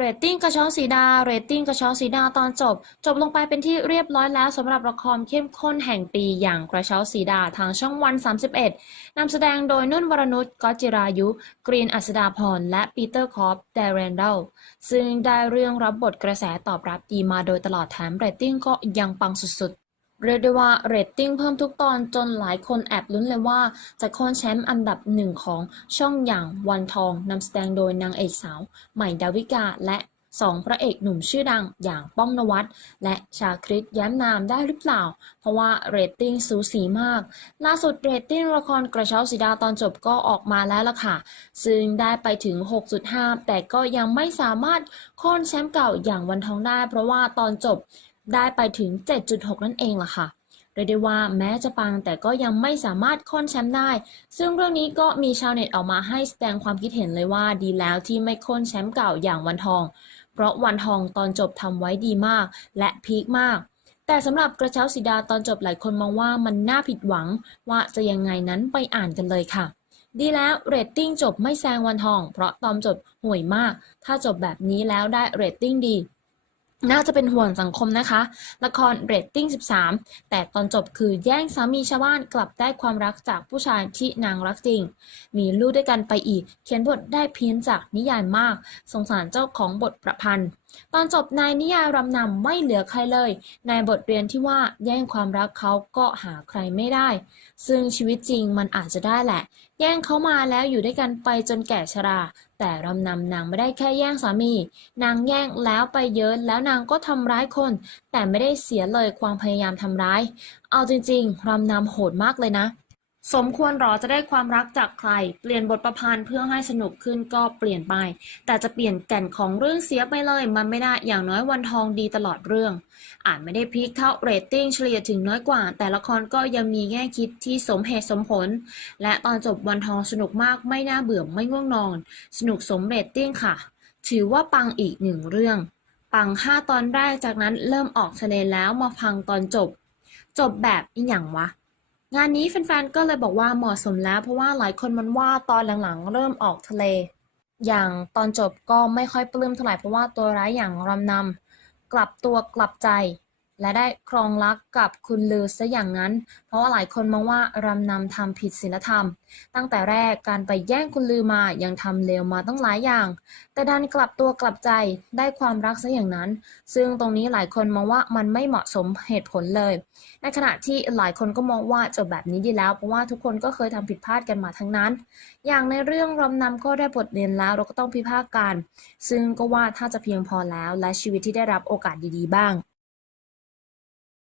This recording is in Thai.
เรตติ้งกระเช้าสีดา เรตติ้งกระเช้าสีดาตอนจบ จบลงไปเป็นที่เรียบร้อยแล้วสำหรับละครเข้มข้นแห่งปีอย่างกระเช้าสีดาทางช่องวัน 31นำแสดงโดยนุ่นวรนุชก๊อจิรายุ กรีนอัศดาพร และปีเตอร์คอปเดเรนเดลซึ่งได้เรื่องรับบทกระแสตอบรับดีมาโดยตลอดแถมเรตติ้งก็ยังปังสุดๆ เรียกได้ว่าเรตติ้งเพิ่มทุกตอนจนหลายคนแอบลุ้นเลยว่า จะโค่นแชมป์อันดับหนึ่งของช่องอย่างวันทองนำแสดงโดยนางเอกสาว ใหม่ดาวิกาและสองพระเอกหนุ่มชื่อดังอย่างป้องนวัดและชาคริตแย้มนามได้หรือเปล่า เพราะว่าเรตติ้งสูสีมาก ล่าสุดเรตติ้งละครกระเช้าสีดาตอนจบก็ออกมาแล้วล่ะค่ะ ซึ่งได้ไปถึง 6.5 แต่ก็ยังไม่สามารถโค่นแชมป์เก่าอย่างวันทองได้ เพราะว่าตอนจบ ได้ไปถึง 7.6 นั่นเองล่ะค่ะเรียกได้ว่าแม้จะปังแต่ก็ยังไม่สามารถค่นแชมป์ได้ ซึ่งเรื่องนี้ก็มีชาวเน็ตออกมาให้แสดงความคิดเห็นเลยว่าดีแล้วที่ไม่ค่นแชมป์เก่าอย่างวันทอง เพราะวันทองตอนจบทำไว้ดีมาก และพีคมาก แต่สำหรับกระเช้าสีดาตอนจบหลายคนมองว่ามันน่าผิดหวัง ว่าจะยังไงนั้นไปอ่านกันเลยค่ะ ดีแล้วเรตติ้งจบไม่แซงวันทอง เพราะตอนจบห่วยมาก ถ้าจบแบบนี้แล้วได้เรตติ้งดี น่าจะเป็นห่วงสังคมนะคะ ละครเรตติ้ง 13 แต่ตอนจบคือแย่งสามีชาวบ้านกลับได้ความรักจากผู้ชายที่นางรักจริง มีลูกด้วยกันไปอีก เขียนบทได้เพี้ยนจากนิยายมาก สงสารเจ้าของบทประพันธ์ตอนจบนายนิยายรำนำไม่เหลือใครเลย ในบทเรียนที่ว่าแย่งความรักเขาก็หาใครไม่ได้ ซึ่งชีวิตจริงมันอาจจะได้แหละ แย่งเขามาแล้วอยู่ด้วยกันไปจนแก่ชรา แต่รำนำนางไม่ได้แค่แย่งสามี นางแย่งแล้วไปเยอะแล้วนางก็ทำร้ายคน แต่ไม่ได้เสียเลยความพยายามทำร้าย เอาจริงๆรำนำโหดมากเลยนะ สมควรหรอจะได้ความรักจากใคร เปลี่ยนบทประพันธ์เพื่อให้สนุกขึ้นก็เปลี่ยนไป แต่จะเปลี่ยนแก่นของเรื่องเสียไปเลยมันไม่ได้อย่างน้อยวันทองดีตลอดเรื่องอาจไม่ได้พีคเท่าเรตติ้งเฉลี่ยถึงน้อยกว่า แต่ละครก็ยังมีแง่คิดที่สมเหตุสมผล และตอนจบวันทองสนุกมากไม่น่าเบื่อไม่ง่วงนอน สนุกสมเรตติ้งค่ะ ถือว่าปังอีกหนึ่งเรื่อง ปังห้าตอนแรกจากนั้นเริ่มออกทะเลแล้วมาพังตอนจบ จบแบบอีหยังวะ งานนี้แฟนๆ ก็เลยบอกว่าเหมาะสมแล้ว เพราะว่าหลายคนมันว่าตอนหลังๆ เริ่มออกทะเล อย่างตอนจบก็ไม่ค่อยปลื้มเท่าไหร่เพราะว่าตัวร้ายอย่างรำนำกลับตัวกลับใจ และได้ครองรักกับคุณลือซะอย่างนั้น เพราะว่าหลายคนมองว่ารำนำทำผิดศีลธรรม ตั้งแต่แรกการไปแย่งคุณลือมายังทำเลวมาต้องหลายอย่าง แต่ดันกลับตัวกลับใจได้ความรักซะอย่างนั้น ซึ่งตรงนี้หลายคนมองว่ามันไม่เหมาะสมเหตุผลเลย ในขณะที่หลายคนก็มองว่าจบแบบนี้ดีแล้วเพราะว่าทุกคนก็เคยทำผิดพลาดกันมาทั้งนั้น อย่างในเรื่องรำนำก็ได้บทเรียนแล้วเราก็ต้องพิพากษากันซึ่งก็ว่าถ้าจะเพียงพอแล้วและชีวิตที่ได้รับโอกาสดีๆ บ้าง